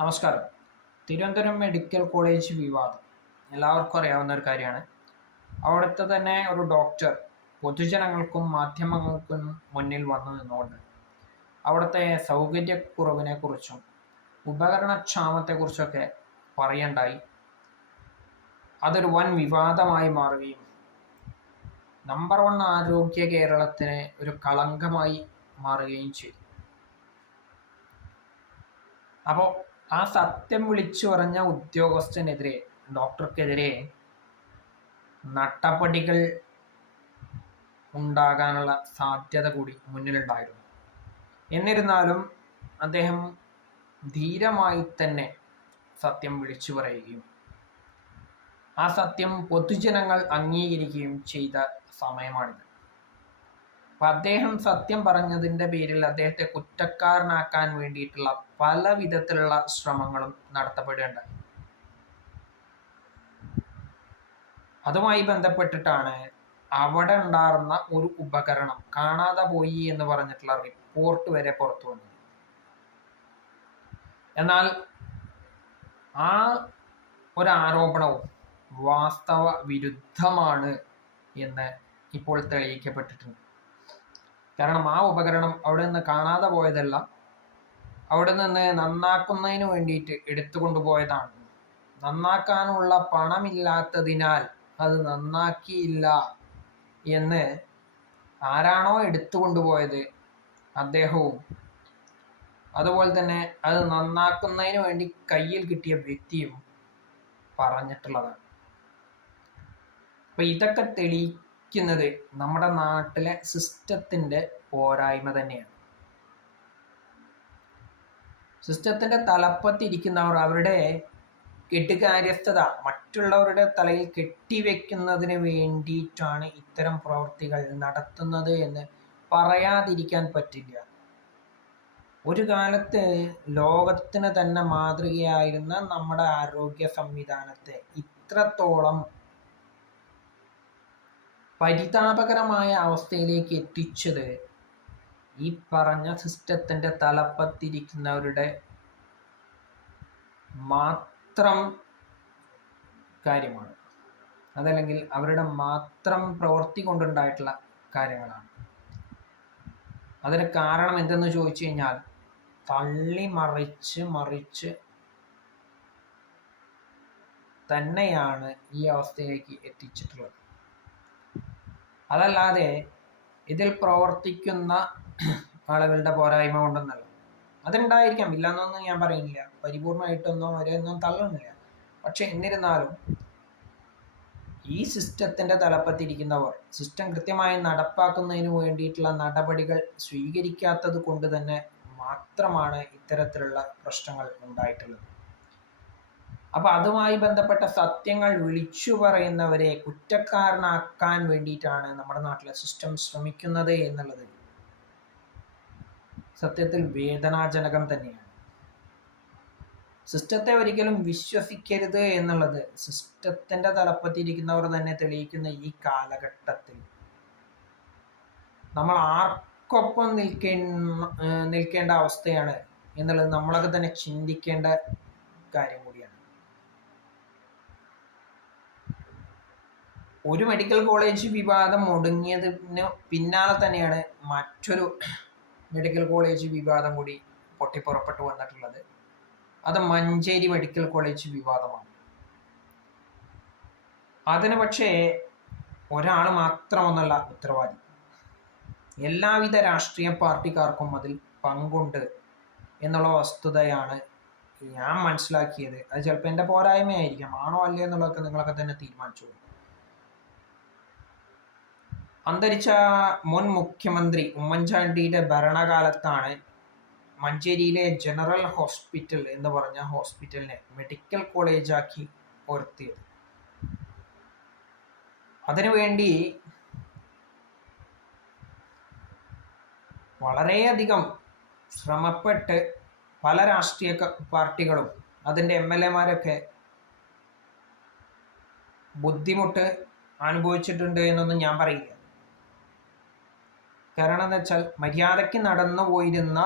നമസ്കാരം. Thiruvananthapuram medical college വിവാദം. എല്ലാവർക്കും അറിയാവുന്ന ഒരു കാര്യമാണ്. അവിടുത്തെ തന്നെ ഒരു ഡോക്ടർ പൊതുജനങ്ങൾക്കും മാധ്യമങ്ങൾക്കും മുന്നിൽ വന്നു നിന്നുകൊണ്ട് അവിടുത്തെ സൗകര്യക്കുറവിനെ കുറിച്ചും ഉപകരണക്ഷാമത്തെക്കുറിച്ചൊക്കെ പറയണ്ടായി. അതൊരു വൻ വിവാദമായി മാറുകയും നമ്പർ വൺ ആരോഗ്യ കേരളത്തിന് ഒരു കളങ്കമായി മാറുകയും ചെയ്തു. അപ്പോൾ ആ സത്യം വിളിച്ചു പറഞ്ഞ ഉദ്യോഗസ്ഥനെതിരെ ഡോക്ടർക്കെതിരെ നട്ടപ്പടികൾ ഉണ്ടാകാനുള്ള സാധ്യത കൂടി മുന്നിലുണ്ടായിരുന്നു. എന്നിരുന്നാലും അദ്ദേഹം ധീരമായി തന്നെ സത്യം വിളിച്ചു പറയുകയും ആ സത്യം പൊതുജനങ്ങൾ അംഗീകരിക്കുകയും ചെയ്ത സമയമാണിത്. അപ്പം അദ്ദേഹം സത്യം പറഞ്ഞതിന്റെ പേരിൽ അദ്ദേഹത്തെ കുറ്റക്കാരനാക്കാൻ വേണ്ടിയിട്ടുള്ള പല വിധത്തിലുള്ള ശ്രമങ്ങളും നടത്തപ്പെടുകയുണ്ടായി അതുമായി ബന്ധപ്പെട്ടിട്ടാണ് അവിടെ ഉണ്ടായിരുന്ന ഒരു ഉപകരണം കാണാതെ പോയി എന്ന് പറഞ്ഞിട്ടുള്ള റിപ്പോർട്ട് വരെ പുറത്തു വന്നത്. എന്നാൽ ആ ഒരു ആരോപണവും വാസ്തവ വിരുദ്ധമാണ് എന്ന് ഇപ്പോൾ തെളിയിക്കപ്പെട്ടിട്ടുണ്ട്. കാരണം ആ ഉപകരണം അവിടെ നിന്ന് കാണാതെ പോയതല്ല. അവിടെ നിന്ന് നന്നാക്കുന്നതിന് വേണ്ടിയിട്ട് എടുത്തു കൊണ്ടുപോയതാണ്. നന്നാക്കാനുള്ള പണമില്ലാത്തതിനാൽ അത് നന്നാക്കിയില്ല എന്ന് ആരാണോ എടുത്തു കൊണ്ടുപോയത് അദ്ദേഹവും. അതുപോലെ തന്നെ അത് നന്നാക്കുന്നതിന് വേണ്ടി കയ്യിൽ കിട്ടിയ വ്യക്തിയും പറഞ്ഞിട്ടുള്ളതാണ്. അപ്പൊ ഇതൊക്കെ തെളിയിക്കുന്നത് നമ്മുടെ നാട്ടിലെ സിസ്റ്റത്തിന്റെ പോരായ്മ തന്നെയാണ്. സിസ്റ്റത്തിന്റെ തലപ്പത്തിരിക്കുന്നവർ അവരുടെ കെട്ടുകാര്യസ്ഥത മറ്റുള്ളവരുടെ തലയിൽ കെട്ടിവെക്കുന്നതിന് വേണ്ടിയിട്ടാണ് ഇത്തരം പ്രവൃത്തികൾ നടത്തുന്നത് എന്ന് പറയാതിരിക്കാൻ പറ്റില്ല. ഒരു കാലത്ത് ലോകത്തിന് തന്നെ മാതൃകയായിരുന്ന നമ്മുടെ ആരോഗ്യ സംവിധാനത്തെ ഇത്രത്തോളം പരിതാപകരമായ അവസ്ഥയിലേക്ക് എത്തിച്ചത് ഈ പറഞ്ഞ സിസ്റ്റത്തിന്റെ തലപ്പത്തിരിക്കുന്നവരുടെ മാത്രം കാര്യമാണ്. അതല്ലെങ്കിൽ അവരുടെ മാത്രം പ്രവൃത്തി കൊണ്ടുണ്ടായിട്ടുള്ള കാര്യങ്ങളാണ്. അതിന് കാരണം എന്തെന്ന് ചോദിച്ചു കഴിഞ്ഞാൽ തള്ളി മറിച്ച് മറിച്ച് തന്നെയാണ് ഈ അവസ്ഥയിലേക്ക് എത്തിച്ചിട്ടുള്ളത്. അതല്ലാതെ ഇതിൽ പ്രവർത്തിക്കുന്ന ആളുകളുടെ പോരായ്മ കൊണ്ടൊന്നല്ല. അതുണ്ടായിരിക്കാം. ഇല്ലാന്നൊന്നും ഞാൻ പറയുന്നില്ല. പരിപൂർണമായിട്ടൊന്നും അവരെയൊന്നും തള്ളുന്നില്ല. പക്ഷെ എന്നിരുന്നാലും ഈ സിസ്റ്റത്തിന്റെ തലപ്പത്തിരിക്കുന്നവർ സിസ്റ്റം കൃത്യമായി നടപ്പാക്കുന്നതിന് വേണ്ടിയിട്ടുള്ള നടപടികൾ സ്വീകരിക്കാത്തത് കൊണ്ട് തന്നെ മാത്രമാണ് ഇത്തരത്തിലുള്ള പ്രശ്നങ്ങൾ ഉണ്ടായിട്ടുള്ളത്. അപ്പൊ അതുമായി ബന്ധപ്പെട്ട സത്യങ്ങൾ വിളിച്ചു പറയുന്നവരെ കുറ്റക്കാരനാക്കാൻ വേണ്ടിയിട്ടാണ് നമ്മുടെ നാട്ടിലെ സിസ്റ്റം ശ്രമിക്കുന്നത് എന്നുള്ളത്. സത്യത്തിൽ വേദനാജനകം തന്നെയാണ്. സിസ്റ്റത്തെ ഒരിക്കലും വിശ്വസിക്കരുത് എന്നുള്ളത് സിസ്റ്റത്തിന്റെ തലപ്പത്തിരിക്കുന്നവർ തന്നെ തെളിയിക്കുന്ന ഈ കാലഘട്ടത്തിൽ. നമ്മൾ ആർക്കൊപ്പം നിൽക്കേണ്ട നിൽക്കേണ്ട അവസ്ഥയാണ് എന്നുള്ളത് നമ്മളൊക്കെ തന്നെ ചിന്തിക്കേണ്ട കാര്യം കൂടിയാണ് ഒരു മെഡിക്കൽ കോളേജ് വിവാദം ഒടുങ്ങിയതിന് പിന്നാലെ തന്നെയാണ് മറ്റൊരു മെഡിക്കൽ കോളേജ് വിവാദം കൂടി പൊട്ടിപ്പുറപ്പെട്ടു വന്നിട്ടുള്ളത്. അത് മഞ്ചേരി മെഡിക്കൽ കോളേജ് വിവാദമാണ്. അതിന് പക്ഷേ ഒരാൾ മാത്രമൊന്നല്ല ഉത്തരവാദി. എല്ലാവിധ രാഷ്ട്രീയ പാർട്ടിക്കാർക്കും അതിൽ പങ്കുണ്ട് എന്നുള്ള വസ്തുതയാണ് ഞാൻ മനസ്സിലാക്കിയത്. അത് ചിലപ്പോൾ എന്റെ പോരായ്മയായിരിക്കാം. ആണോ അല്ലേ എന്നുള്ളതൊക്കെ നിങ്ങളൊക്കെ തന്നെ തീരുമാനിച്ചു അന്തരിച്ച മുൻ മുഖ്യമന്ത്രി ഉമ്മൻചാണ്ടിയുടെ ഭരണകാലത്താണ് മഞ്ചേരിയിലെ ജനറൽ ഹോസ്പിറ്റൽ എന്ന് പറഞ്ഞ ഹോസ്പിറ്റലിനെ മെഡിക്കൽ കോളേജാക്കി ഉയർത്തിയത്. അതിനുവേണ്ടി വളരെയധികം ശ്രമപ്പെട്ട് പല രാഷ്ട്രീയ പാർട്ടികളും അതിന്റെ എം എൽ എമാരൊക്കെ ബുദ്ധിമുട്ട് അനുഭവിച്ചിട്ടുണ്ട് എന്നൊന്നും ഞാൻ പറയില്ല. കാരണം എന്ന് വെച്ചാൽ മര്യാദയ്ക്ക് നടന്നു പോയിരുന്ന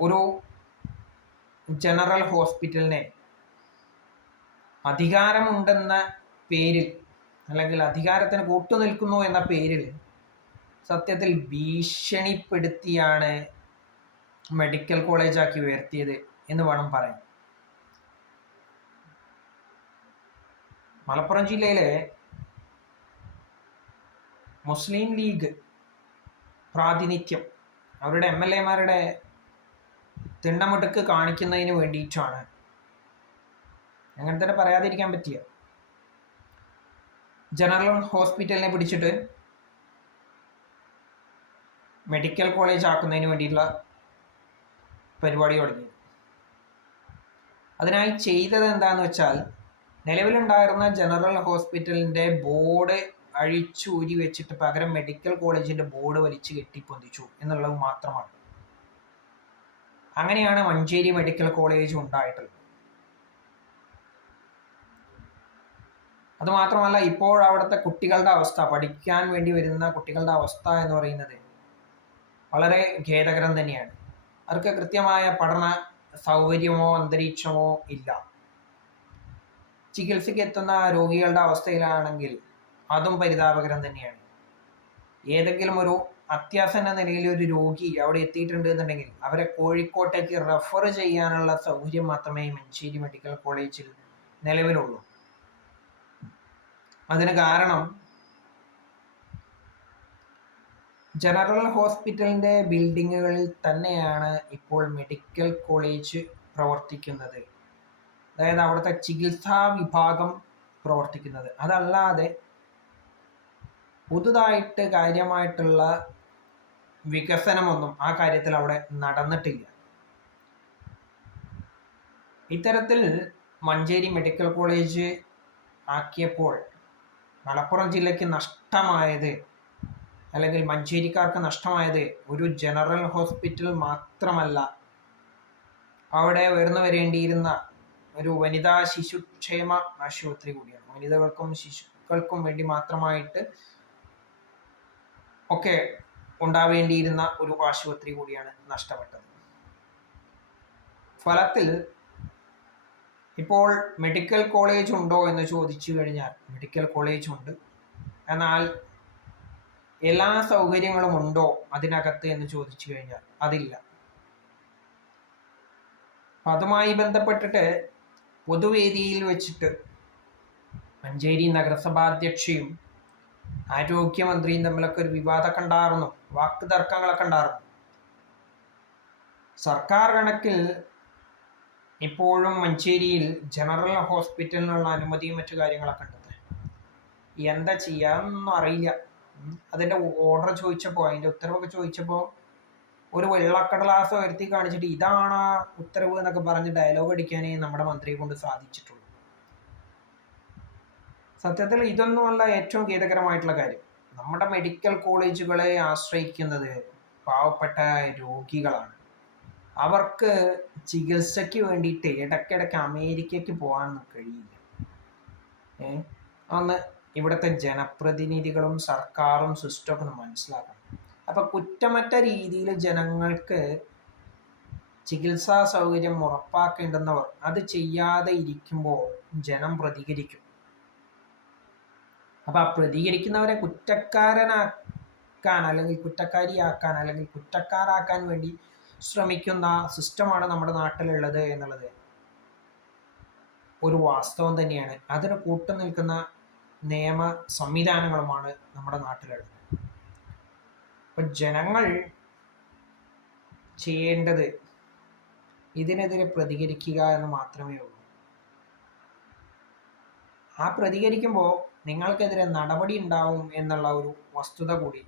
ഒരു ജനറൽ ഹോസ്പിറ്റലിനെ അധികാരമുണ്ടെന്ന പേരിൽ അല്ലെങ്കിൽ അധികാരത്തിന് കൂട്ടുനിൽക്കുന്നു എന്ന പേരിൽ സത്യത്തിൽ ഭീഷണിപ്പെടുത്തിയാണ് മെഡിക്കൽ കോളേജാക്കി ഉയർത്തിയത് എന്ന് വേണം പറയാൻ. മലപ്പുറം ജില്ലയിലെ മുസ്ലിം ലീഗ് പ്രാതിനിധ്യം. അവരുടെ എം എൽ എമാരുടെ തിണ്ണമിടുക്ക് കാണിക്കുന്നതിന് വേണ്ടിയിട്ടാണ്. അങ്ങനെ തന്നെ പറയാതിരിക്കാൻ പറ്റിയ. ജനറൽ ഹോസ്പിറ്റലിനെ പിടിച്ചിട്ട് മെഡിക്കൽ കോളേജ് ആക്കുന്നതിന് വേണ്ടിയിട്ടുള്ള പരിപാടി തുടങ്ങി. അതിനായി ചെയ്തത് എന്താണെന്ന് വെച്ചാൽ നിലവിലുണ്ടായിരുന്ന ജനറൽ ഹോസ്പിറ്റലിന്റെ ബോർഡ് അഴിച്ചൂരി വെച്ചിട്ട് പകരം മെഡിക്കൽ കോളേജിന്റെ ബോർഡ് വലിച്ചു കെട്ടിപ്പൊന്തിച്ചു എന്നുള്ളത് മാത്രമാണ്. അങ്ങനെയാണ് മഞ്ചേരി മെഡിക്കൽ കോളേജ് ഉണ്ടായിട്ടുള്ളത്. അതുമാത്രമല്ല ഇപ്പോൾ അവിടുത്തെ കുട്ടികളുടെ അവസ്ഥ പഠിക്കാൻ വേണ്ടി വരുന്ന കുട്ടികളുടെ അവസ്ഥ എന്ന് പറയുന്നത് വളരെ ഖേദകരം തന്നെയാണ്. അവർക്ക് കൃത്യമായ പഠന സൗകര്യമോ അന്തരീക്ഷമോ ഇല്ല. ചികിത്സയ്ക്ക് എത്തുന്ന രോഗികളുടെ അവസ്ഥയിലാണെങ്കിൽ അതും പരിതാപകരം തന്നെയാണ്. ഏതെങ്കിലും ഒരു അത്യാസന്ന നിലയിൽ ഒരു രോഗി അവിടെ എത്തിയിട്ടുണ്ട് എന്നുണ്ടെങ്കിൽ അവരെ കോഴിക്കോട്ടേക്ക് റെഫർ ചെയ്യാനുള്ള സൗകര്യം മാത്രമേ മഞ്ചേരി മെഡിക്കൽ കോളേജിൽ നിലവിലുള്ളൂ. അതിന് കാരണം ജനറൽ ഹോസ്പിറ്റലിന്റെ ബിൽഡിങ്ങുകളിൽ തന്നെയാണ് ഇപ്പോൾ മെഡിക്കൽ കോളേജ് പ്രവർത്തിക്കുന്നത്. അതായത് അവിടുത്തെ ചികിത്സാ വിഭാഗം പ്രവർത്തിക്കുന്നത്. അതല്ലാതെ പുതുതായിട്ട് കാര്യമായിട്ടുള്ള വികസനമൊന്നും ആ കാര്യത്തിൽ അവിടെ നടന്നിട്ടില്ല. ഇത്തരത്തിൽ മഞ്ചേരി മെഡിക്കൽ കോളേജ് ആക്കിയപ്പോൾ മലപ്പുറം ജില്ലയ്ക്ക് നഷ്ടമായത് അല്ലെങ്കിൽ മഞ്ചേരിക്കാർക്ക് നഷ്ടമായത് ഒരു ജനറൽ ഹോസ്പിറ്റൽ മാത്രമല്ല. അവിടെ ഉയർന്നു വരേണ്ടിയിരുന്ന ഒരു വനിതാ ശിശുക്ഷേമ ആശുപത്രി കൂടിയാണ്. വനിതകൾക്കും ശിശുക്കൾക്കും വേണ്ടി മാത്രമായിട്ട് ഒക്കെ ഉണ്ടാവേണ്ടിയിരുന്ന ഒരു ആശുപത്രി കൂടിയാണ് നഷ്ടപ്പെട്ടത്. ഫലത്തിൽ ഇപ്പോൾ മെഡിക്കൽ കോളേജ് ഉണ്ടോ എന്ന് ചോദിച്ചു കഴിഞ്ഞാൽ മെഡിക്കൽ കോളേജ് ഉണ്ട്. എന്നാൽ എല്ലാ സൗകര്യങ്ങളും ഉണ്ടോ അതിനകത്ത് എന്ന് ചോദിച്ചു കഴിഞ്ഞാൽ അതില്ല. അതുമായി ബന്ധപ്പെട്ടിട്ട് പൊതുവേദിയിൽ വെച്ചിട്ട് മഞ്ചേരി നഗരസഭാധ്യക്ഷയും ആരോഗ്യമന്ത്രിയും തമ്മിലൊക്കെ ഒരു വിവാദമൊക്കെ ഉണ്ടായിരുന്നു. വാക്ക് തർക്കങ്ങളൊക്കെ ഉണ്ടായിരുന്നു. സർക്കാർ കണക്കിൽ ഇപ്പോഴും മഞ്ചേരിയിൽ ജനറൽ ഹോസ്പിറ്റലിനുള്ള അനുമതിയും മറ്റു കാര്യങ്ങളൊക്കെ ഉണ്ട്. എന്താ ചെയ്യാന്നൊന്നും അറിയില്ല. അതിന്റെ ഓർഡർ ചോദിച്ചപ്പോൾ അതിന്റെ ഉത്തരവൊക്കെ ചോദിച്ചപ്പോൾ ഒരു വെള്ളക്കടലാസ് വരുത്തി കാണിച്ചിട്ട് ഇതാണ് ഉത്തരവ് എന്നൊക്കെ പറഞ്ഞ് ഡയലോഗ് അടിക്കാനേ നമ്മുടെ മന്ത്രിയെ കൊണ്ട് സാധിച്ചിട്ടുള്ളൂ. സത്യത്തിൽ ഇതൊന്നുമല്ല ഏറ്റവും ഖേദകരമായിട്ടുള്ള കാര്യം. നമ്മുടെ മെഡിക്കൽ കോളേജുകളെ ആശ്രയിക്കുന്നത് പാവപ്പെട്ട രോഗികളാണ്. അവർക്ക് ചികിത്സയ്ക്ക് വേണ്ടിയിട്ട് ഇടയ്ക്കിടയ്ക്ക് അമേരിക്കയ്ക്ക് പോകാനൊന്നും കഴിയില്ല. അന്ന് ഇവിടുത്തെ ജനപ്രതിനിധികളും സർക്കാരും സിസ്റ്റമൊക്കെ ഒന്ന് മനസ്സിലാക്കണം. അപ്പം കുറ്റമറ്റ രീതിയിൽ ജനങ്ങൾക്ക് ചികിത്സാ സൗകര്യം ഉറപ്പാക്കേണ്ടുന്നവർ അത് ചെയ്യാതെ ഇരിക്കുമ്പോൾ ജനം പ്രതികരിക്കും. അപ്പം ആ പ്രതികരിക്കുന്നവരെ കുറ്റക്കാരനാക്കാൻ അല്ലെങ്കിൽ കുറ്റക്കാരിയാക്കാൻ അല്ലെങ്കിൽ കുറ്റക്കാരാക്കാൻ വേണ്ടി ശ്രമിക്കുന്ന സിസ്റ്റമാണ് നമ്മുടെ നാട്ടിലുള്ളത് എന്നുള്ളത് ഒരു വാസ്തവം തന്നെയാണ്. അതിന് കൂട്ടു നിൽക്കുന്ന നിയമ സംവിധാനങ്ങളുമാണ് നമ്മുടെ നാട്ടിലുള്ളത്. അപ്പം ജനങ്ങൾ ചെയ്യേണ്ടത് ഇതിനെതിരെ പ്രതികരിക്കുക എന്ന് മാത്രമേ ഉള്ളൂ. ആ പ്രതികരിക്കുമ്പോൾ നിങ്ങൾക്കെതിരെ നടപടി ഉണ്ടാവും എന്നുള്ള ഒരു വസ്തുത കൂടി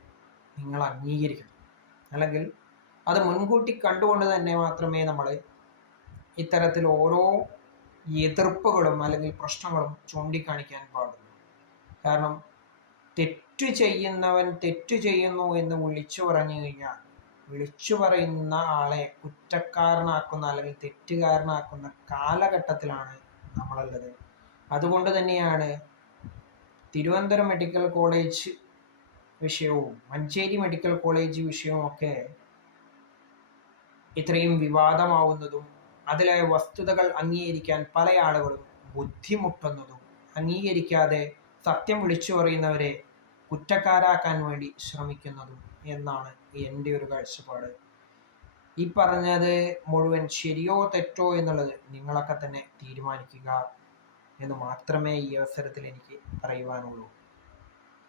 നിങ്ങൾ അംഗീകരിക്കണം. അല്ലെങ്കിൽ അത് മുൻകൂട്ടി കണ്ടുകൊണ്ട് തന്നെ മാത്രമേ നമ്മൾ ഇത്തരത്തിൽ ഓരോ എതിർപ്പുകളും അല്ലെങ്കിൽ പ്രശ്നങ്ങളും ചൂണ്ടിക്കാണിക്കാൻ പാടുള്ളൂ. കാരണം തെറ്റു ചെയ്യുന്നവൻ തെറ്റു ചെയ്യുന്നു എന്ന് വിളിച്ചു പറഞ്ഞു കഴിഞ്ഞാൽ വിളിച്ചു പറയുന്ന ആളെ കുറ്റക്കാരനാക്കുന്ന അല്ലെങ്കിൽ തെറ്റുകാരനാക്കുന്ന കാലഘട്ടത്തിലാണ് നമ്മളുള്ളത്. അതുകൊണ്ട് തന്നെയാണ് തിരുവനന്തപുരം മെഡിക്കൽ കോളേജ് വിഷയവും മഞ്ചേരി മെഡിക്കൽ കോളേജ് വിഷയവും ഒക്കെ ഇത്രയും വിവാദമാവുന്നതും അതിലെ വസ്തുതകൾ അംഗീകരിക്കാൻ പല ആളുകളും ബുദ്ധിമുട്ടുന്നതും അംഗീകരിക്കാതെ സത്യം വിളിച്ചു പറയുന്നവരെ കുറ്റക്കാരാക്കാൻ വേണ്ടി ശ്രമിക്കുന്നതും എന്നാണ് എന്റെ ഒരു കാഴ്ചപ്പാട്. ഈ പറഞ്ഞത് മുഴുവൻ ശരിയോ തെറ്റോ എന്നുള്ളത് നിങ്ങളൊക്കെ തന്നെ തീരുമാനിക്കുക. എന്ന് മാത്രമേ ഈ അവസരത്തിൽ എനിക്ക് പറയുവാനുള്ളൂ.